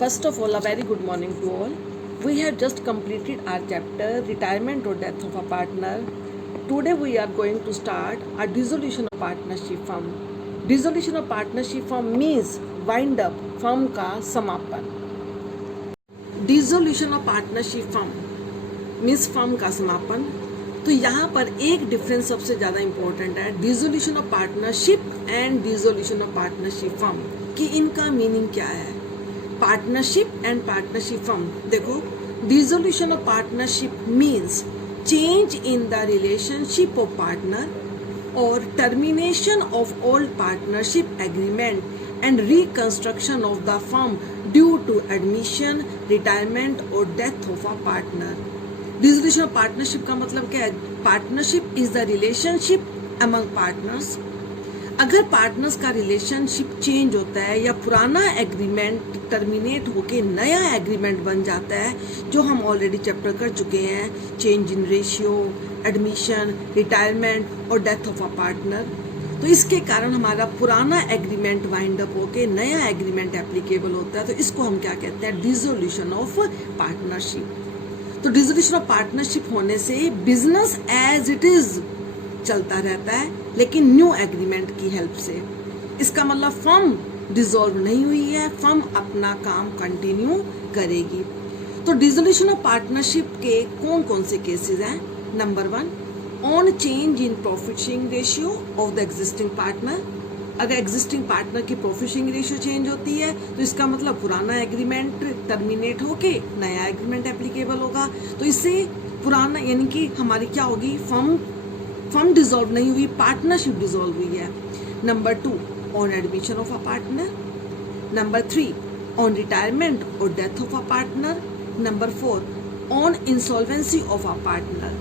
First of all, a very good morning to all. We have just completed our chapter Retirement or Death of a Partner. Today we are going to start a dissolution of partnership firm. Dissolution of partnership firm means wind up firm का समापन. Dissolution of partnership firm means firm का समापन. तो यहाँ पर एक difference सबसे ज़्यादा इम्पोर्टेंट है, dissolution of partnership and dissolution of partnership firm कि इनका मीनिंग क्या है. पार्टनरशिप एंड पार्टनरशिप फर्म, देखो, dissolution of partnership means change in the relationship of partner और termination of old partnership agreement and reconstruction of the firm due to admission, retirement और death of a partner. Dissolution of partnership का मतलब क्या है? Partnership is the relationship among partners. अगर partners का relationship change होता है या पुराना एग्रीमेंट टर्मिनेट होके नया एग्रीमेंट बन जाता है, जो हम ऑलरेडी चैप्टर कर चुके हैं, change in ratio, admission, retirement और डेथ ऑफ अ पार्टनर. तो इसके कारण हमारा पुराना एग्रीमेंट वाइंड अप होके नया एग्रीमेंट एप्लीकेबल होता है. तो इसको हम क्या कहते हैं? Dissolution of partnership. तो डिसोल्यूशन ऑफ पार्टनरशिप होने से बिजनेस एज इट इज चलता रहता है, लेकिन न्यू एग्रीमेंट की हेल्प से. इसका मतलब फर्म डिसॉल्व नहीं हुई है, फर्म अपना काम कंटिन्यू करेगी. तो डिसोल्यूशन ऑफ पार्टनरशिप के कौन कौन से केसेस हैं? Number 1, on change in profit sharing ratio of the existing partner. अगर एग्जिस्टिंग पार्टनर की प्रॉफिट शेयरिंग रेशियो चेंज होती है तो इसका मतलब पुराना एग्रीमेंट टर्मिनेट होके नया एग्रीमेंट एप्लीकेबल होगा. तो इससे पुराना यानी कि हमारी क्या होगी? फर्म डिसॉल्व नहीं हुई, पार्टनरशिप डिसॉल्व हुई है. Number 2, on admission of a partner. Number 3, on retirement और death of a partner. Number 4, on insolvency of a partner.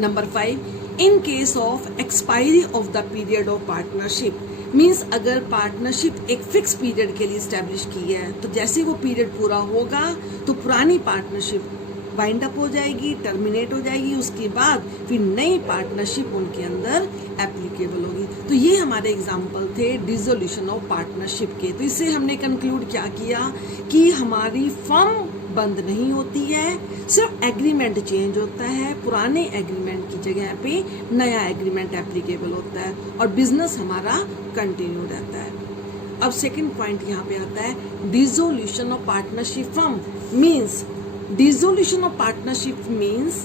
Number 5, in case of expiry of the period of partnership. Means अगर partnership एक fix period के लिए establish की है, तो जैसे वो पीरियड पूरा होगा तो पुरानी पार्टनरशिप वाइंड अप हो जाएगी, टर्मिनेट हो जाएगी. उसके बाद फिर नई पार्टनरशिप उनके अंदर एप्लीकेबल होगी. तो ये हमारे एग्जाम्पल थे डिसोल्यूशन ऑफ पार्टनरशिप के. तो इससे हमने कंक्लूड क्या किया कि हमारी फर्म बंद नहीं होती है, सिर्फ एग्रीमेंट चेंज होता है, पुराने एग्रीमेंट की जगह पे नया एग्रीमेंट एप्लीकेबल होता है और बिजनेस हमारा कंटिन्यू रहता है. अब सेकंड पॉइंट यहाँ पे आता है, dissolution of partnership firm means dissolution of partnership means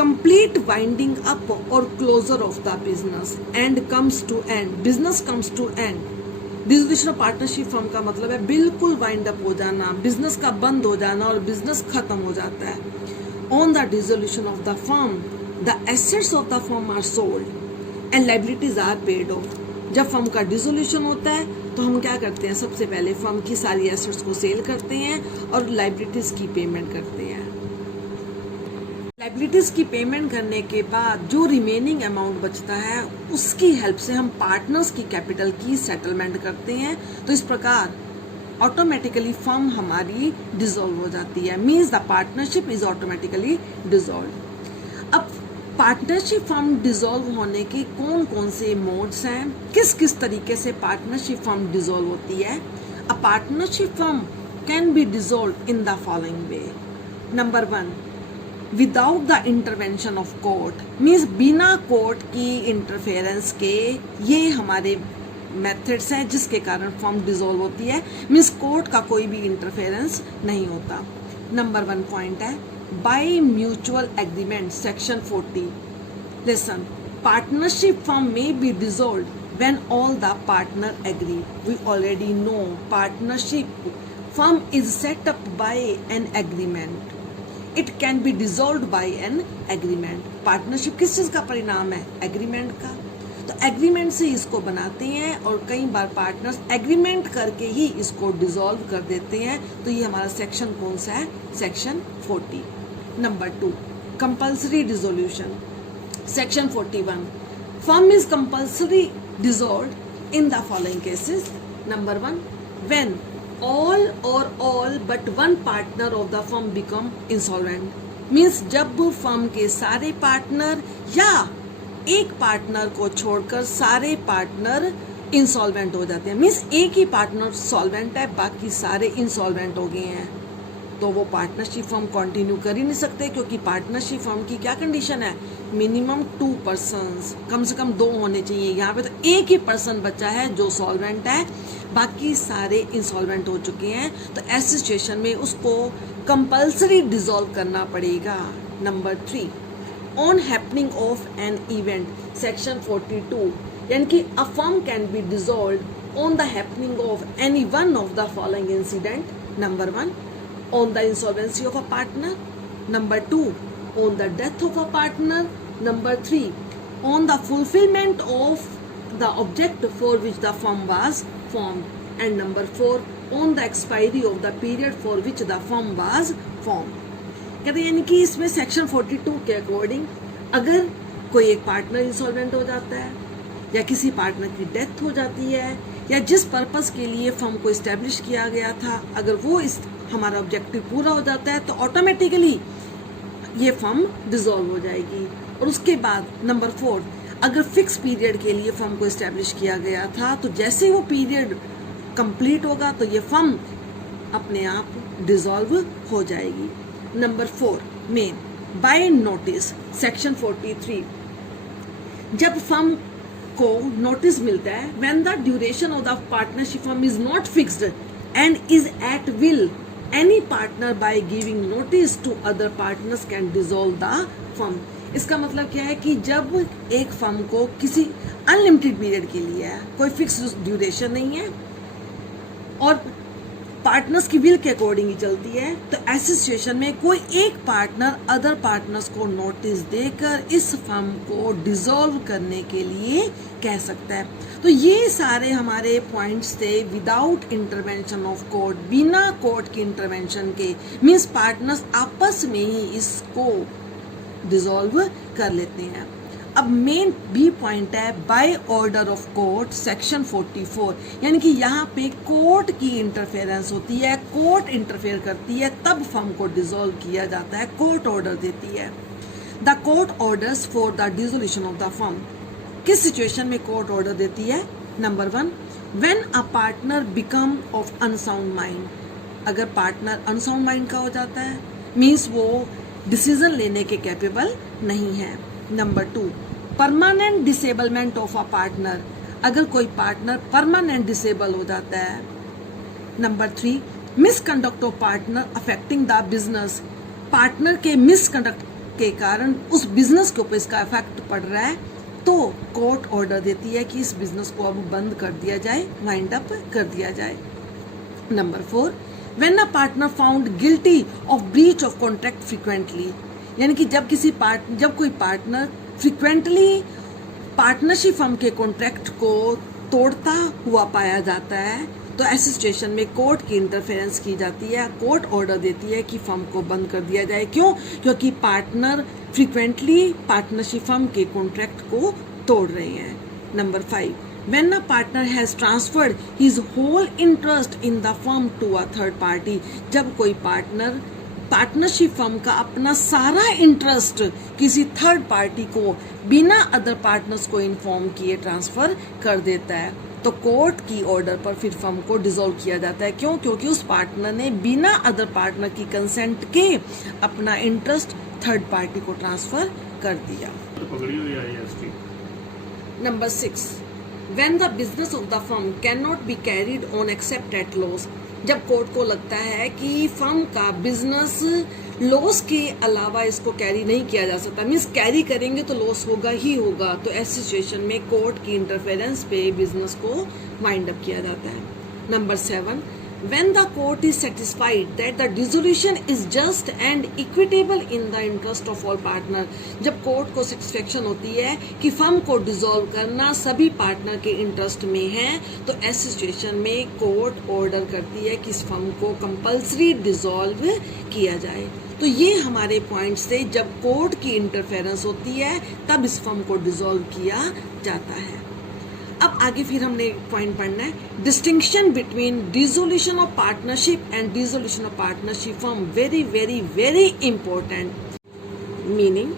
complete winding up or closure of the business and comes to end. business comes to end. dissolution of partnership firm का मतलब है बिल्कुल wind up हो जाना, business का बंद हो जाना और बिजनेस खत्म हो जाता है. on the dissolution of the firm the assets of the firm are sold and liabilities are paid off. जब फर्म का डिसोल्यूशन होता है तो हम क्या करते हैं? सबसे पहले फर्म की सारी एसेट्स को सेल करते हैं और लाइबिलिटीज की पेमेंट करते हैं. लाइबिलिटीज की पेमेंट करने के बाद जो रिमेनिंग अमाउंट बचता है उसकी हेल्प से हम पार्टनर्स की कैपिटल की सेटलमेंट करते हैं. तो इस प्रकार ऑटोमेटिकली फर्म हमारी डिसॉल्व हो जाती है. Means the partnership is automatically dissolve. अब पार्टनरशिप फर्म डिसॉल्व होने के कौन कौन से मोड्स हैं, किस किस तरीके से पार्टनरशिप फर्म डिसॉल्व होती है? A partnership firm can be dissolve in the following way. Number 1, without the intervention of court. Means बिना कोर्ट की इंटरफेरेंस के ये हमारे मेथड्स हैं जिसके कारण फर्म डिसॉल्व होती है. मीन्स कोर्ट का कोई भी इंटरफेरेंस नहीं होता. नंबर 1 पॉइंट है by mutual agreement, section 40. Listen, partnership firm may be dissolved when all the partner agree. We already know partnership firm is set up by an agreement. It can be dissolved by an agreement. Partnership किस चीज का परिणाम है? Agreement का. तो agreement से इसको बनाते हैं और कई बार पार्टनर्स एग्रीमेंट करके ही इसको डिसॉल्व कर देते हैं. तो ये हमारा सेक्शन कौन सा है? Section 40. Number 2, compulsory dissolution, section 41. Firm is compulsory dissolved in the following cases. Number 1, when all but one partner of the firm become insolvent. Means जब फर्म के सारे पार्टनर या एक पार्टनर को छोड़कर सारे पार्टनर इंसॉल्वेंट हो जाते हैं। मीन्स एक ही पार्टनर सॉल्वेंट है, बाकी सारे इंसॉल्वेंट हो गए हैं, तो वो पार्टनरशिप फर्म कंटिन्यू कर ही नहीं सकते, क्योंकि पार्टनरशिप फर्म की क्या कंडीशन है, मिनिमम 2 पर्सन्स, कम से कम 2 होने चाहिए। यहाँ पे तो एक ही पर्सन बचा है जो सॉल्वेंट है, बाकी सारे इंसॉल्वेंट हो चुके हैं। तो ऐसी सिचुएशन में उसको कंपल्सरी डिसॉल्व करना पड़ेगा। Number 3, on happening of an event, section 42, यानी कि a firm can be dissolved on the happening of any one of the following incident. Number 1, on the insolvency of a partner. Number 2, on the death of a partner. Number 3, on the fulfillment of the object for which the firm was formed. And number 4, on the expiry of the period for which the firm was formed. कहते हैं यानी कि इसमें section 42 के according अगर कोई एक partner insolvent हो जाता है, या किसी पार्टनर की डेथ हो जाती है, या जिस पर्पस के लिए फर्म को इस्टेब्लिश किया गया था, अगर वो इस हमारा ऑब्जेक्टिव पूरा हो जाता है, तो ऑटोमेटिकली ये फर्म डिसॉल्व हो जाएगी। और उसके बाद नंबर 4, अगर फिक्स पीरियड के लिए फर्म को इस्टेब्लिश किया गया था, तो जैसे वो पीरियड कंप्लीट होगा तो ये फर्म अपने आप डिसॉल्व हो जाएगी। Number 4 main, by notice, section 43, जब फर्म को नोटिस मिलता है, when the duration of the partnership firm is not fixed and is at will, any partner by giving notice to other partners can dissolve the firm. इसका मतलब क्या है कि जब एक फर्म को किसी अनलिमिटेड पीरियड के लिए है, कोई फिक्स ड्यूरेशन नहीं है और पार्टनर्स की विल के अकॉर्डिंग ही चलती है, तो ऐसी सिचुएशन में कोई एक पार्टनर अदर पार्टनर्स को नोटिस देकर इस फर्म को डिसॉल्व करने के लिए कह सकता है। तो ये सारे हमारे पॉइंट्स थे विदाउट इंटरवेंशन ऑफ कोर्ट, बिना कोर्ट की इंटरवेंशन के, मींस पार्टनर्स आपस में ही इसको डिसॉल्व कर लेते हैं। अब मेन बी पॉइंट है by order of court, section 44, यानी कि यहाँ पे कोर्ट की इंटरफेरेंस होती है, कोर्ट इंटरफेयर करती है, तब फर्म को डिसॉल्व किया जाता है, कोर्ट ऑर्डर देती है। The court orders for the dissolution of the firm, किस सिचुएशन में कोर्ट ऑर्डर देती है? Number 1, when a partner become of unsound mind, अगर पार्टनर अनसाउंड माइंड का हो जाता है, मीन्स वो डिसीजन लेने के कैपेबल नहीं है। Number 2, permanent disablement of a partner, अगर कोई पार्टनर परमानेंट डिसेबल हो जाता है। Number 3, misconduct of partner affecting the business, partner के मिसकंडक्ट के कारण उस बिजनेस के ऊपर इसका इफेक्ट पड़ रहा है, तो कोर्ट ऑर्डर देती है कि इस बिजनेस को अब बंद कर दिया जाए, वाइंड अप कर दिया जाए। Number 4, when a partner found guilty of breach of contract frequently, यानी कि जब कोई पार्टनर फ्रीक्वेंटली पार्टनरशिप फर्म के कॉन्ट्रैक्ट को तोड़ता हुआ पाया जाता है, तो ऐसी सिचुएशन में कोर्ट की इंटरफेरेंस की जाती है, कोर्ट ऑर्डर देती है कि फर्म को बंद कर दिया जाए। क्यों? क्योंकि पार्टनर फ्रीक्वेंटली पार्टनरशिप फर्म के कॉन्ट्रैक्ट को तोड़ रहे हैं। Number 5, when a partner has transferred his whole interest in the firm to a third party, जब कोई पार्टनर पार्टनरशिप फर्म का अपना सारा इंटरेस्ट किसी थर्ड पार्टी को बिना अदर पार्टनर्स को इन्फॉर्म किए ट्रांसफर कर देता है, तो कोर्ट की ऑर्डर पर फिर फर्म को डिसॉल्व किया जाता है। क्यों? क्योंकि उस पार्टनर ने बिना अदर पार्टनर की कंसेंट के अपना इंटरेस्ट थर्ड पार्टी को ट्रांसफर कर दिया। Number 6, when the business of the firm cannot be carried on except at loss, जब कोर्ट को लगता है कि फर्म का बिजनेस लॉस के अलावा इसको कैरी नहीं किया जा सकता, मीन्स कैरी करेंगे तो लॉस होगा ही होगा, तो ऐसी सिचुएशन में कोर्ट की इंटरफेरेंस पे बिजनेस को वाइंड अप किया जाता है। Number 7, when the court is satisfied that the dissolution is just and equitable in the interest of all partner, जब कोर्ट को सेटिस्फेक्शन होती है कि फर्म को डिसॉल्व करना सभी पार्टनर के इंटरेस्ट में है, तो ऐसी सिचुएशन में कोर्ट ऑर्डर करती है कि इस फर्म को कंपल्सरी डिसॉल्व किया जाए। तो ये हमारे पॉइंट्स थे, जब कोर्ट की इंटरफेरेंस होती है तब इस फर्म को डिसॉल्व किया जाता है। अब आगे फिर हमने एक पॉइंट पढ़ना है, distinction between dissolution of partnership and dissolution of partnership firm, very very very important. Meaning,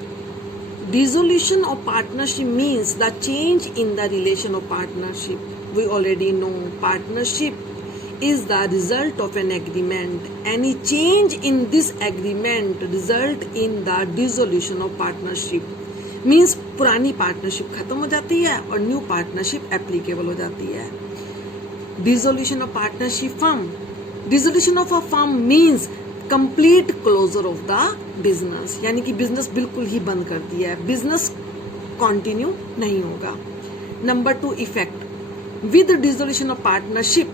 dissolution of partnership means the change in the relation of partnership, we already know partnership is the result of an agreement. Any change in this agreement result in the dissolution of partnership. Means पुरानी partnership खत्म हो जाती है और new partnership applicable हो जाती है. Dissolution of partnership firm. Dissolution of a firm means complete closure of the business. यानी कि बिजनेस बिल्कुल ही बंद कर दिया है, बिजनेस कंटिन्यू नहीं होगा. Number 2 effect. With dissolution of partnership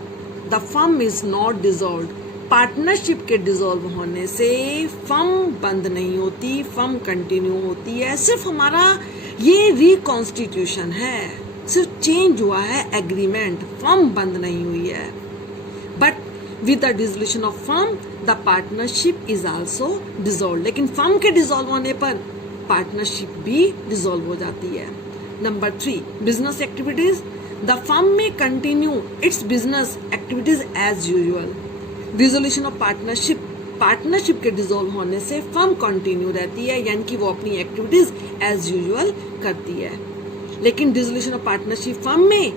the firm is not dissolved. Partnership के डिसॉल्व होने से फर्म बंद नहीं होती, फर्म कंटिन्यू होती है. सिर्फ हमारा ये रिकॉन्स्टिट्यूशन है, सिर्फ चेंज हुआ है एग्रीमेंट, फर्म बंद नहीं हुई है. But with the dissolution of firm the partnership is also dissolve. लेकिन फर्म के डिसॉल्व होने पर पार्टनरशिप भी डिसॉल्व हो जाती है. Number 3 business activities. The firm may continue its business activities as usual. Dissolution of partnership, partnership के dissolve होने से फर्म कंटिन्यू रहती है, यानी कि वो अपनी एक्टिविटीज एज यूजुअल करती है. लेकिन डिसोल्यूशन ऑफ पार्टनरशिप फर्म में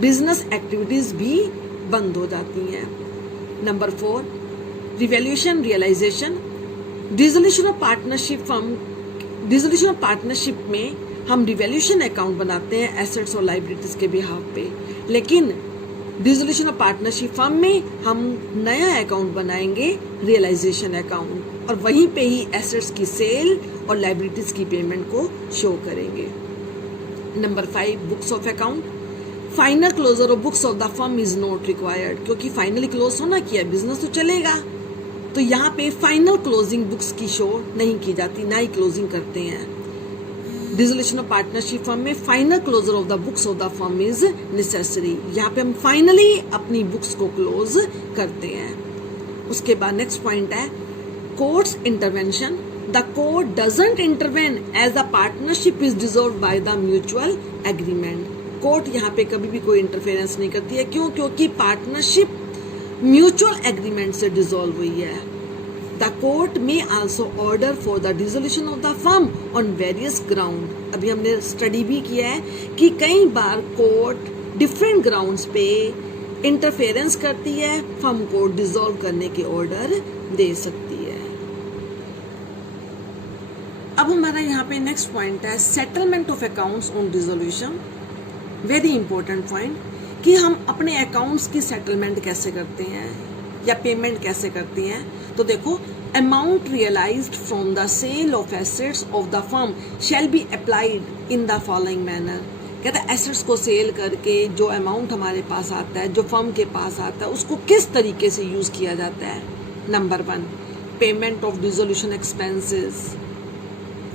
बिजनेस एक्टिविटीज भी बंद हो जाती हैं. Number 4 revaluation realisation. Dissolution of partnership firm, dissolution of partnership में हम रिवैल्यूएशन अकाउंट बनाते हैं एसेट्स और लायबिलिटीज के बिहाफ पे. लेकिन डिसोल्यूशन ऑफ पार्टनरशिप फर्म में हम नया अकाउंट बनाएंगे रियलाइजेशन अकाउंट, और वहीं पे ही एसेट्स की सेल और लायबिलिटीज की पेमेंट को शो करेंगे. Number 5 books of account. Final closure of books of the firm is not required. क्योंकि फाइनली क्लोज होना किया, बिजनेस तो चलेगा, तो यहाँ पे फाइनल क्लोजिंग बुक्स की शो नहीं की जाती, ना ही क्लोजिंग करते हैं. डिसोल्यूशन ऑफ पार्टनरशिप फर्म में final closure of the books of the firm is necessary. यहाँ पे हम फाइनली अपनी बुक्स को क्लोज करते हैं. उसके बाद नेक्स्ट पॉइंट है courts intervention. The court doesn't intervene as the partnership is dissolved by the mutual agreement. Court यहाँ पे कभी भी कोई इंटरफेरेंस नहीं करती है. क्यों? क्योंकि पार्टनरशिप म्यूचुअल एग्रीमेंट से डिसॉल्व हुई है. The court may also order for the dissolution of the firm on various ground. अभी हमने स्टडी भी किया है कि कई बार कोर्ट डिफरेंट ग्राउंड्स पे इंटरफेरेंस करती है, फर्म को डिसॉल्व करने के ऑर्डर दे सकती है. अब हमारा यहाँ पे नेक्स्ट पॉइंट है settlement of accounts on dissolution. Very important point कि हम अपने अकाउंट्स की सेटलमेंट कैसे करते हैं या पेमेंट कैसे करती हैं. तो देखो, amount realised from the sale of assets of the firm shall be applied in the following manner. कहता है एसेट्स को सेल करके जो अमाउंट हमारे पास आता है, जो फर्म के पास आता है, उसको किस तरीके से यूज किया जाता है. Number 1 payment of dissolution expenses.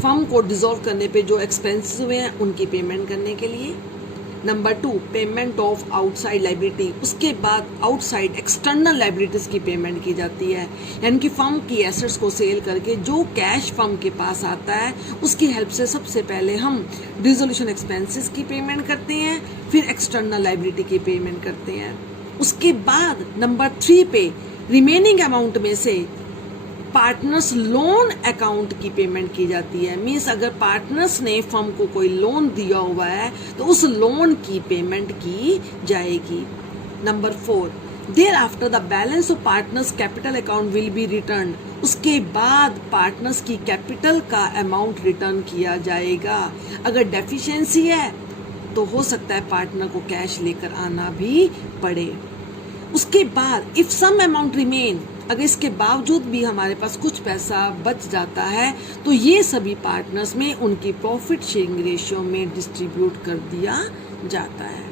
Firm को डिसॉल्व करने पे जो एक्सपेंसेस हुए हैं उनकी पेमेंट करने के लिए. Number 2 payment of outside liability. उसके बाद आउटसाइड एक्सटर्नल लायबिलिटीज की पेमेंट की जाती है, यानी कि फर्म की एसेट्स को सेल करके जो कैश फर्म के पास आता है उसकी हेल्प से सबसे पहले हम डिसोल्यूशन एक्सपेंसेस की पेमेंट करते हैं, फिर एक्सटर्नल लायबिलिटी की पेमेंट करते हैं. उसके बाद नंबर 3 पे रिमेनिंग अमाउंट में से पार्टनर्स लोन अकाउंट की पेमेंट की जाती है. मीन्स अगर पार्टनर्स ने फर्म को कोई लोन दिया हुआ है तो उस लोन की पेमेंट की जाएगी. Number 4 thereafter the balance of partners capital account will be return. उसके बाद पार्टनर्स की कैपिटल का अमाउंट रिटर्न किया जाएगा. अगर डेफिशिएंसी है तो हो सकता है पार्टनर को कैश लेकर आना भी पड़े. उसके बाद इफ सम अमाउंट रिमेन, अगर इसके बावजूद भी हमारे पास कुछ पैसा बच जाता है तो ये सभी पार्टनर्स में उनकी प्रॉफिट शेयरिंग रेशियो में डिस्ट्रीब्यूट कर दिया जाता है.